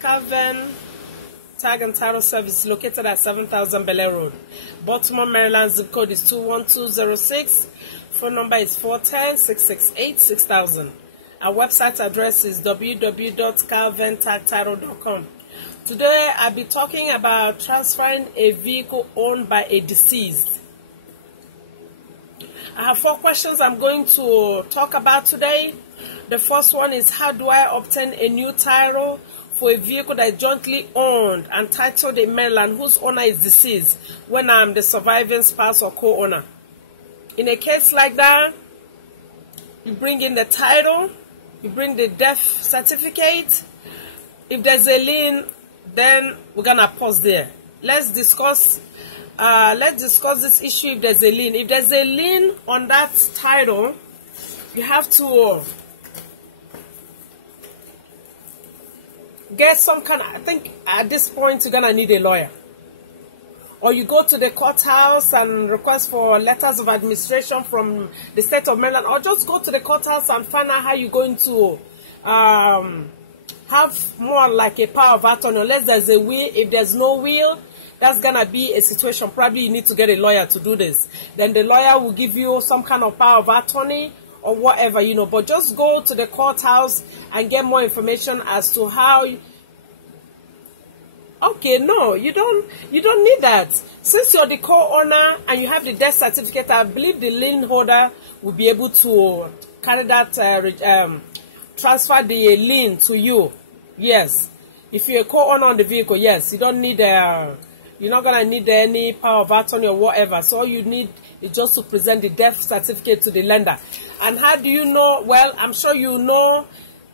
Kal-Ven Tag and Title Service located at 7000 BELAIR Road, Baltimore, Maryland. Zip code is 21206. Phone number is 410-668-6000. Our website address is www.kalventagtitle.com. Today I'll be talking about transferring a vehicle owned by a deceased. I have 4 questions I'm going to talk about today. The first one is, how do I obtain a new title for a vehicle that is jointly owned and titled in Maryland whose owner is deceased when I'm the surviving spouse or co-owner? In a case like that, you bring in the title, you bring the death certificate. If there's a lien, then we're gonna pause there. Let's discuss this issue. If there's a lien, on that title, you have to get some kind of, I think at this point you're gonna need a lawyer, or you go to the courthouse and request for letters of administration from the state of Maryland, or just go to the courthouse and find out how you're going to have more like a power of attorney, unless there's a will. If there's no will, that's gonna be a situation. Probably you need to get a lawyer to do this. Then the lawyer will give you some kind of power of attorney or whatever, you know. But just go to the courthouse and get more information as to how. Okay, no, you don't need that. Since you're the co-owner and you have the death certificate, I believe the lien holder will be able to carry that, transfer the lien to you. Yes, if you're a co-owner on the vehicle, yes, you don't need you're not gonna need any power of attorney or whatever. So all you need is just to present the death certificate to the lender. And how do you know? Well, I'm sure you know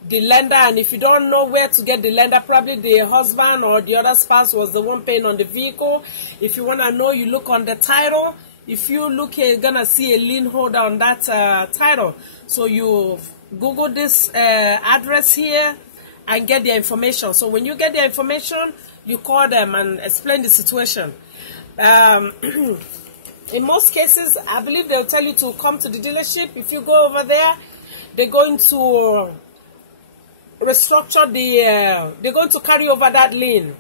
the lender, and if you don't know where to get the lender, probably the husband or the other spouse was the one paying on the vehicle. If you want to know, you look on the title. If you look, you're gonna see a lien holder on that title. So you Google this address here and get the information. So when you get the information, you call them and explain the situation. In most cases, I believe they'll tell you to come to the dealership. If you go over there, they're going to restructure they're going to carry over that lien.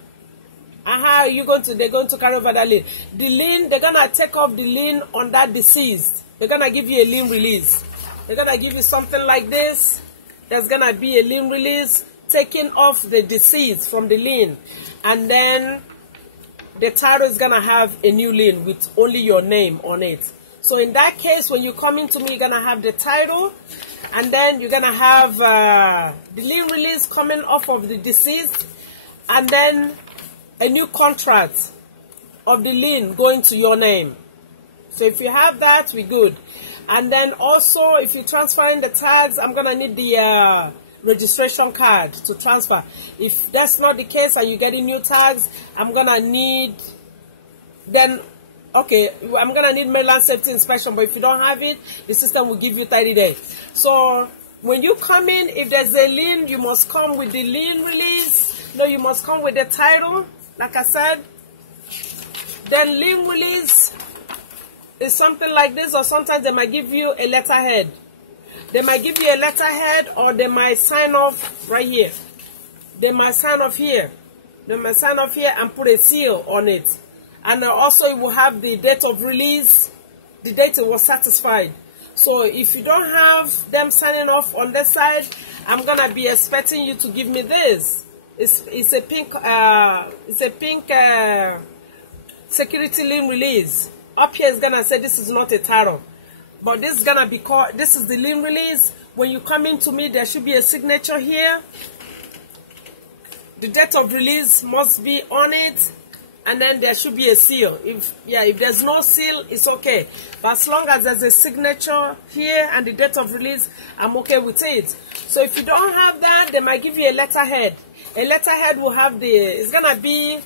They're going to carry over that lien. The lien, they're gonna take off the lien on that deceased. They're gonna give you a lien release. They're gonna give you something like this. There's gonna be a lien release taking off the deceased from the lien, and then the title is gonna have a new lien with only your name on it. So in that case, when you come into me, you're gonna have the title, and then you're gonna have the lien release coming off of the deceased, and then a new contract of the lien going to your name. So if you have that, we're good. And then also, if you're transferring the tags, I'm gonna need the registration card to transfer. If that's not the case and you're getting new tags, I'm gonna need Maryland safety inspection. But if you don't have it, the system will give you 30 days. So when you come in, if there's a lien, you must come with the lien release. No, you must come with the title, like I said. Then lien release is something like this, or sometimes they might give you a letterhead. They might give you a letterhead, or they might sign off right here. They might sign off here. They might sign off here and put a seal on it. And also it will have the date of release, the date it was satisfied. So if you don't have them signing off on this side, I'm gonna be expecting you to give me this. It's a pink security lien release. Up here is gonna say this is not a title, but this is gonna be called, this is the lien release. When you come into me, there should be a signature here. The date of release must be on it, and then there should be a seal. If there's no seal, it's okay. But as long as there's a signature here and the date of release, I'm okay with it. So if you don't have that, they might give you a letterhead. A letterhead will have it's gonna be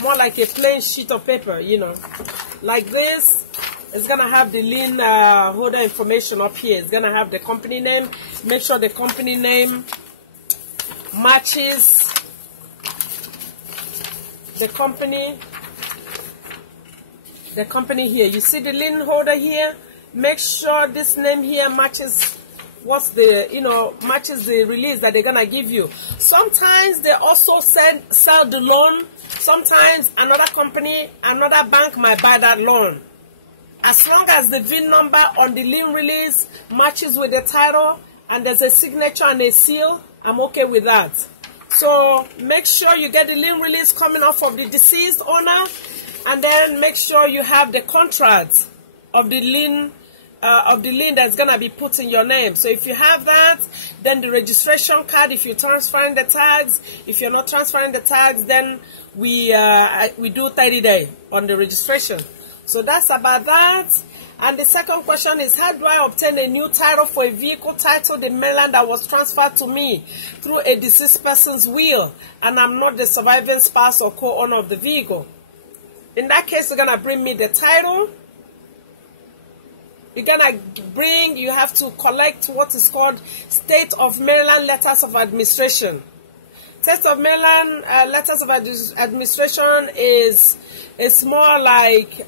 more like a plain sheet of paper, you know, like this. It's gonna have the lien holder information up here. It's gonna have the company name. Make sure the company name matches the company here. You see the lien holder here? Make sure this name here matches what's the, you know, matches the release that they're gonna give you. Sometimes they also sell the loan. Sometimes another company, another bank might buy that loan. As long as the VIN number on the lien release matches with the title and there's a signature and a seal, I'm okay with that. So make sure you get the lien release coming off of the deceased owner, and then make sure you have the contract of the lien that's gonna be put in your name. So if you have that, then the registration card, if you're transferring the tags. If you're not transferring the tags, then we do 30 days on the registration. So that's about that. And the second question is, how do I obtain a new title for a vehicle titled in Maryland that was transferred to me through a deceased person's will, and I'm not the surviving spouse or co-owner of the vehicle? In that case, you're going to bring me the title. You have to collect what is called State of Maryland Letters of Administration. State of Maryland Letters of Administration is more like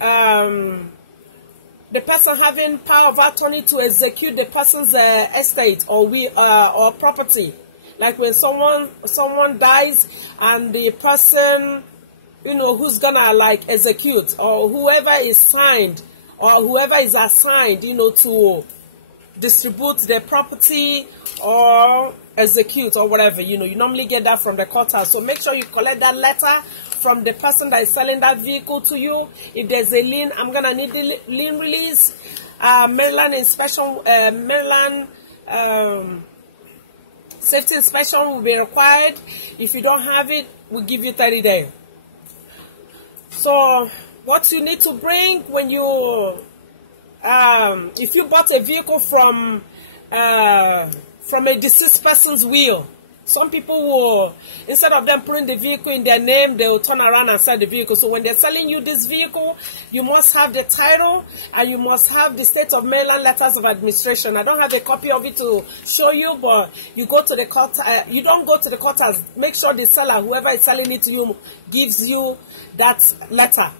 the person having power of attorney to execute the person's estate or property. Like when someone dies and the person, you know, who's gonna like execute, or whoever is signed or whoever is assigned, you know, to distribute the property or execute or whatever, you know, you normally get that from the courthouse. So make sure you collect that letter from the person that is selling that vehicle to you. If there's a lien, I'm gonna need the lien release. Maryland inspection, Maryland safety inspection will be required. If you don't have it, we'll give you 30 days. So what you need to bring when you, if you bought a vehicle from a deceased person's will, some people will, instead of them putting the vehicle in their name, they will turn around and sell the vehicle. So when they're selling you this vehicle, you must have the title and you must have the State of Maryland Letters of Administration. I don't have a copy of it to show you, but you go to the court. You don't go to the courthouse. Make sure the seller, whoever is selling it to you, gives you that letter.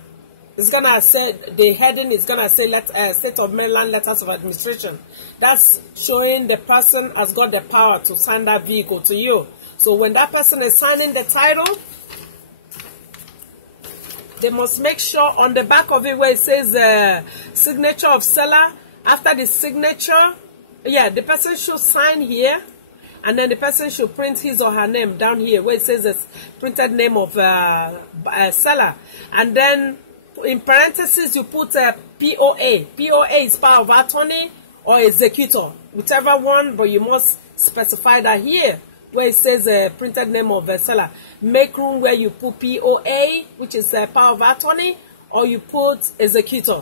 It's gonna say, the heading is gonna say State of Maryland Letters of Administration. That's showing the person has got the power to sign that vehicle to you. So when that person is signing the title, they must make sure on the back of it where it says signature of seller, after the signature, the person should sign here, and then the person should print his or her name down here where it says the printed name of seller, and then in parentheses you put POA. POA is power of attorney or executor, whichever one, but you must specify that here where it says printed name of seller. Make room where you put POA, which is power of attorney, or you put executor.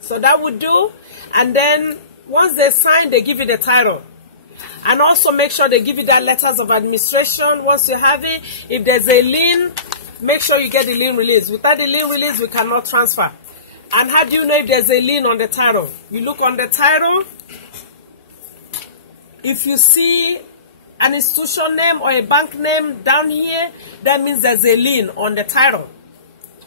So that would do. And then once they sign, they give you the title. And also make sure they give you that letters of administration. Once you have it, if there's a lien, make sure you get the lien release. Without the lien release, we cannot transfer. And how do you know if there's a lien on the title? You look on the title. If you see an institution name or a bank name down here, that means there's a lien on the title.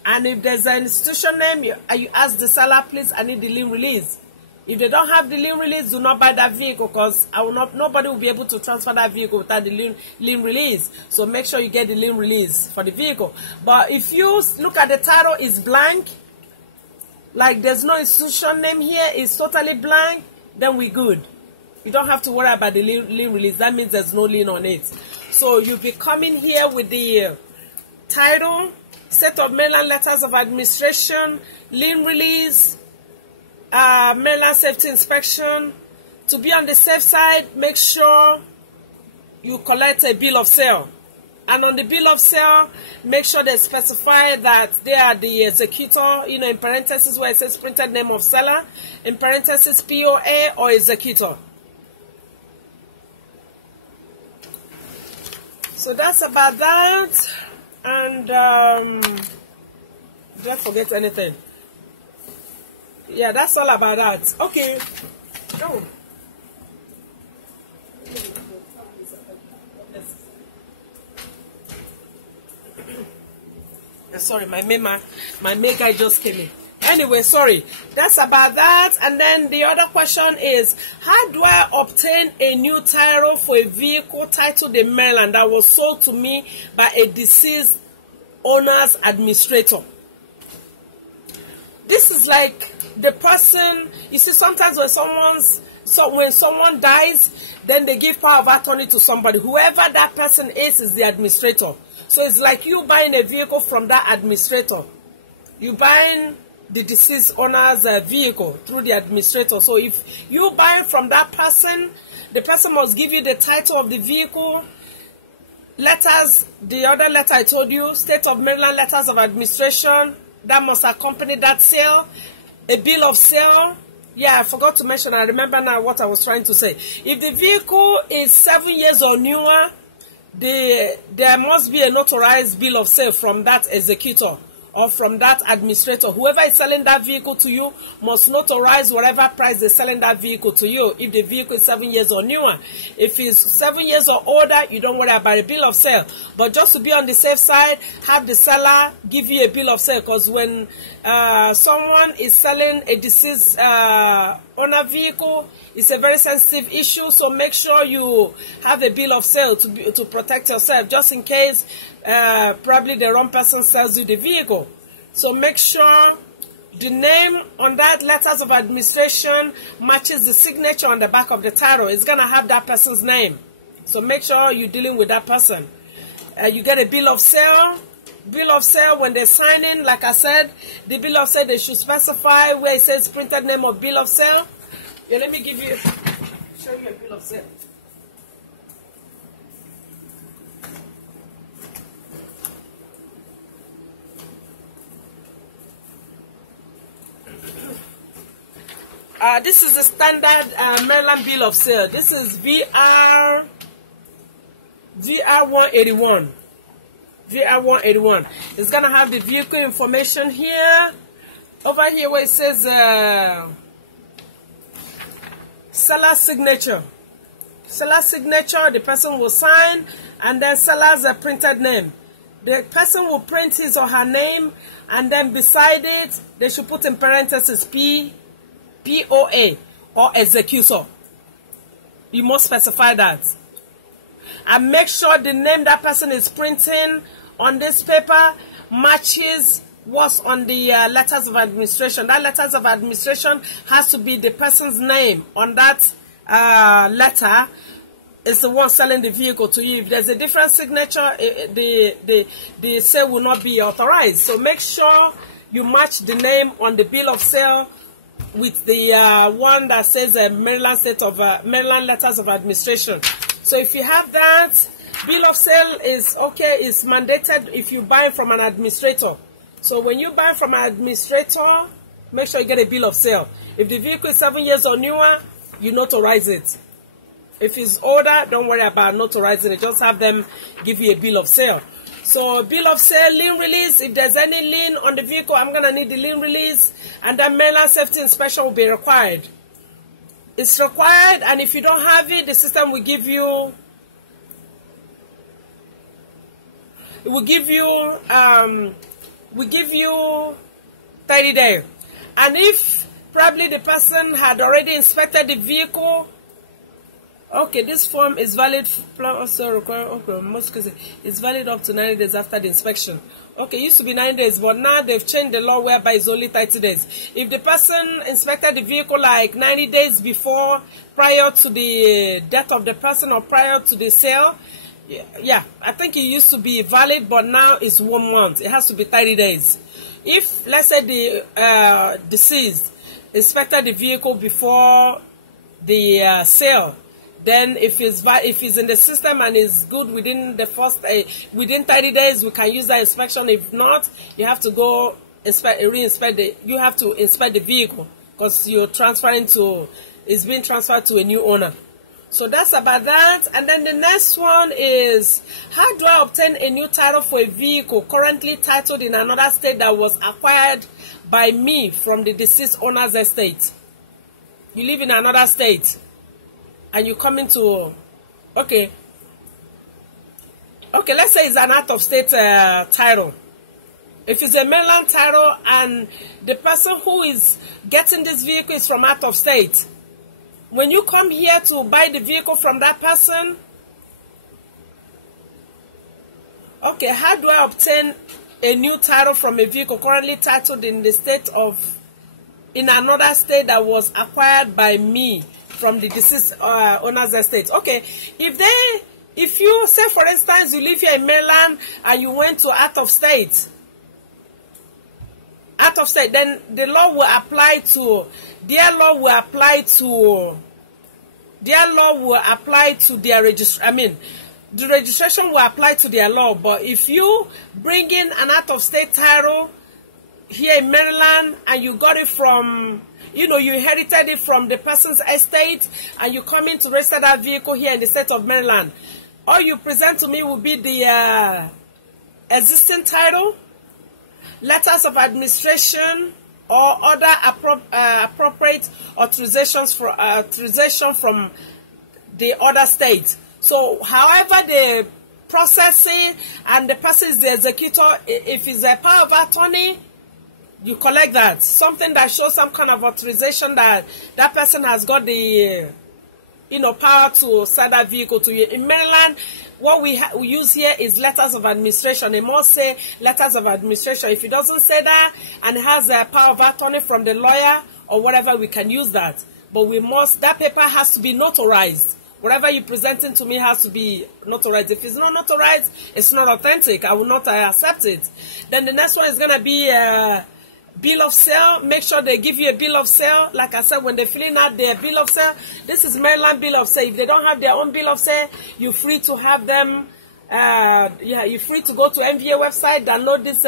And if there's an institution name, you ask the seller, please, I need the lien release. If they don't have the lien release, do not buy that vehicle, because nobody will be able to transfer that vehicle without the lien release. So make sure you get the lien release for the vehicle. But if you look at the title, it's blank, like there's no institution name here, it's totally blank, then we're good. You don't have to worry about the lien release. That means there's no lien on it. So you'll be coming here with the title, State of Maryland Letters of Administration, lien release, Maryland Safety Inspection. To be on the safe side, make sure you collect a bill of sale. And on the bill of sale, make sure they specify that they are the executor, you know, in parentheses where it says printed name of seller, in parentheses POA or executor. So that's about that. And did I forget anything? Yeah, that's all about that. Okay. Oh. Sorry, my main guy just came in. anyway, sorry, that's about that. And then the other question is, how do I obtain a new title for a vehicle titled in Maryland that was sold to me by a deceased owner's administrator? This is like the person, you see, sometimes when someone dies, then they give power of attorney to somebody. Whoever that person is the administrator. So it's like you buying a vehicle from that administrator. You buying the deceased owner's vehicle through the administrator. So if you buy from that person, the person must give you the title of the vehicle, letters, the other letter I told you, State of Maryland letters of administration, that must accompany that sale, a bill of sale. Yeah, I forgot to mention, I remember now what I was trying to say. If the vehicle is 7 years or newer, there must be a notarized bill of sale from that executor or from that administrator. Whoever is selling that vehicle to you must notarize whatever price they're selling that vehicle to you, if the vehicle is 7 years or newer. If it's 7 years or older, you don't worry about a bill of sale. But just to be on the safe side, have the seller give you a bill of sale, because when someone is selling a deceased owner vehicle, it's a very sensitive issue. So make sure you have a bill of sale to protect yourself, just in case probably the wrong person sells you the vehicle. So make sure the name on that letters of administration matches the signature on the back of the title. It's gonna have that person's name. So make sure you're dealing with that person. You get a bill of sale. Bill of sale, when they're signing, like I said, the bill of sale, they should specify where it says printed name of bill of sale. Yeah, let me show you a bill of sale. This is the standard Maryland bill of sale. This is VR 181. VR 181. It's gonna have the vehicle information here. Over here where it says seller signature. Seller signature, the person will sign, and then seller's printed name. The person will print his or her name, and then beside it, they should put in parentheses POA or executor. You must specify that. And make sure the name that person is printing on this paper matches what's on the letters of administration. That letters of administration has to be the person's name on that letter. Is the one selling the vehicle to you. If there's a different signature, the sale will not be authorized. So make sure you match the name on the bill of sale with the one that says Maryland letters of administration. So if you have that, bill of sale is okay, is mandated if you buy from an administrator. So when you buy from an administrator, make sure you get a bill of sale. If the vehicle is 7 years or newer, you notarize it. If it's older, don't worry about notarizing it. Just have them give you a bill of sale. So bill of sale, lien release. If there's any lien on the vehicle, I'm going to need the lien release. And then Maryland safety inspection will be required. It's required, and if you don't have it, the system will give you, it will give you 30 days. And if probably the person had already inspected the vehicle, okay, this form is valid. Also require, okay, most cases it's valid up to 90 days after the inspection. Okay, it used to be 9 days, but now they've changed the law whereby it's only 30 days. If the person inspected the vehicle like 90 days before, prior to the death of the person or prior to the sale, yeah, I think it used to be valid, but now it's 1 month. It has to be 30 days. If, let's say, the deceased inspected the vehicle before the sale, then if it's in the system and is good within the first within 30 days, we can use that inspection. If not, you have to go reinspect you have to inspect the vehicle, because you're transferring to, it's being transferred to a new owner. So that's about that. And then the next one is, how do I obtain a new title for a vehicle currently titled in another state that was acquired by me from the deceased owner's estate? You live in another state and you come into, okay, let's say it's an out-of-state title. If it's a Maryland title and the person who is getting this vehicle is from out of state, when you come here to buy the vehicle from that person, okay, how do I obtain a new title from a vehicle currently titled in the state of, in another state that was acquired by me from the deceased owner's estate? Okay, if you say, for instance, you live here in Maryland and you went to out of state, then the law will apply to, their law will apply to their registration. I mean, the registration will apply to their law. But if you bring in an out-of-state title here in Maryland and you got it from, you inherited it from the person's estate and you come in to register that vehicle here in the state of Maryland, all you present to me will be the existing title, letters of administration, or other appropriate authorizations for authorization from the other state. So, however the processing and the person is the executor, if it's a power of attorney, you collect that. Something that shows some kind of authorization that that person has got the power to sell that vehicle to you. In Maryland, what we use here is letters of administration. It must say letters of administration. If it doesn't say that and it has a power of attorney from the lawyer or whatever, we can use that. But that paper has to be notarized. Whatever you're presenting to me has to be notarized. If it's not notarized, it's not authentic. I will not accept it. Then the next one is going to be bill of sale. Make sure they give you a bill of sale. Like I said, when they're filling out their bill of sale, this is Maryland bill of sale. If they don't have their own bill of sale, you're free to have them. You're free to go to MVA website, download this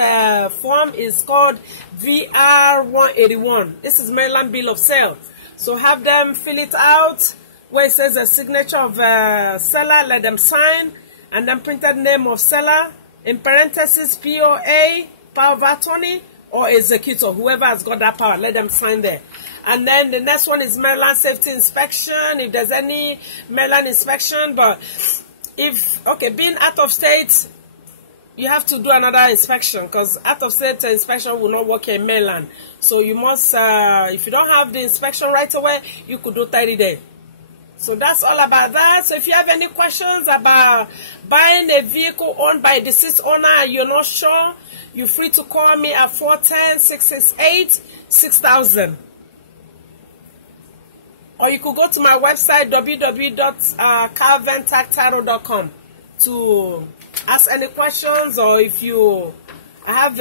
form. It's called VR181. This is Maryland bill of sale. So have them fill it out where it says a signature of seller. Let them sign, and then printed name of seller in parentheses POA, power of attorney, or executor, whoever has got that power, let them sign there. And then the next one is Maryland safety inspection, if there's any Maryland inspection. But being out of state, you have to do another inspection, because out of state inspection will not work here in Maryland. So you must, if you don't have the inspection right away, you could do 30 days. So that's all about that. So if you have any questions about buying a vehicle owned by a deceased owner and you're not sure, you're free to call me at 410-668-6000. Or you could go to my website, www.Kal-Ven-Tag-Title.com, to ask any questions. Or if I have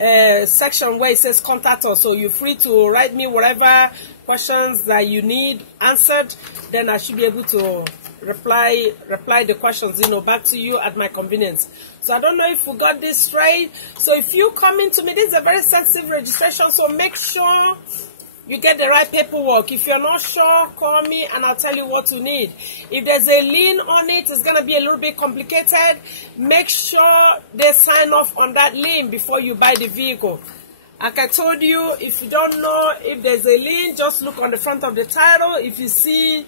a section where it says contact us, so you're free to write me whatever questions that you need answered. Then I should be able to reply the questions, back to you at my convenience. So I don't know if we got this straight. So if you come into me, this is a very sensitive registration, so make sure you get the right paperwork. If you're not sure, call me and I'll tell you what you need. If there's a lien on it, it's going to be a little bit complicated. Make sure they sign off on that lien before you buy the vehicle. Like I told you, if you don't know if there's a lien, just look on the front of the title. If you see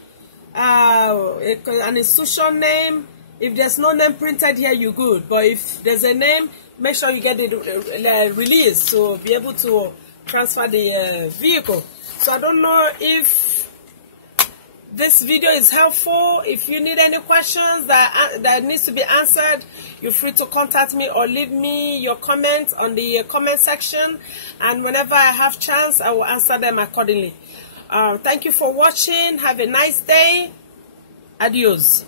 an institution name, if there's no name printed here, you're good. But if there's a name, make sure you get the release to be able to transfer the vehicle. So I don't know if this video is helpful. If you need any questions that needs to be answered, you're free to contact me or leave me your comments on the comment section, and whenever I have chance, I will answer them accordingly. Thank you for watching. Have a nice day. Adios.